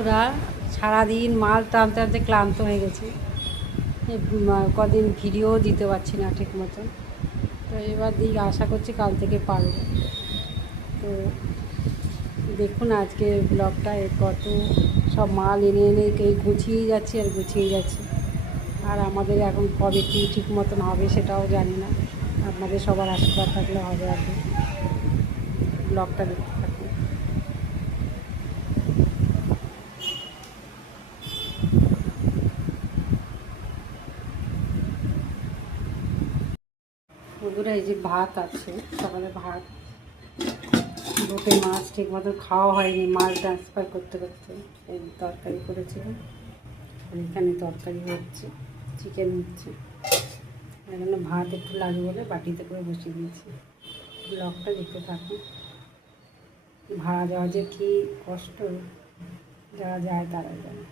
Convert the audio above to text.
ওরা সারাদিন মাল টানতে টানতে ক্লান্ত হয়ে গেছে। কদিন ভিডিও দিতে পারছি না ঠিক মতন। তো এবার দিক আশা করছি কাল থেকে পারবো। তো দেখুন আজকে ব্লগটা কত সব মাল এনে এনে এই গুছিয়েই যাচ্ছি আর গুছিয়েই যাচ্ছি। আর আমাদের এখন কবে কী ঠিক মতন হবে সেটাও জানি না। আপনাদের সবার আশীর্বাদ থাকলে হবে আর কি। ব্লগটা দেখতে থাকুন। বন্ধুরা এই যে ভাত আছে, সকালে ভাত, লোটে মাছ ঠিক মতো খাওয়া হয়নি, মাছ ট্রান্সফার করতে করতে এই তরকারি করেছিলাম। আর এখানে তরকারি হচ্ছে, চিকেন হচ্ছে। এখানে ভাত একটু লাগবে বলে বাটিতে করে বসিয়ে দিয়েছি। ব্লগটা দেখতে থাকুন। ভাড়া যাওয়া যে কী কষ্ট, যারা যায় তারা যায়।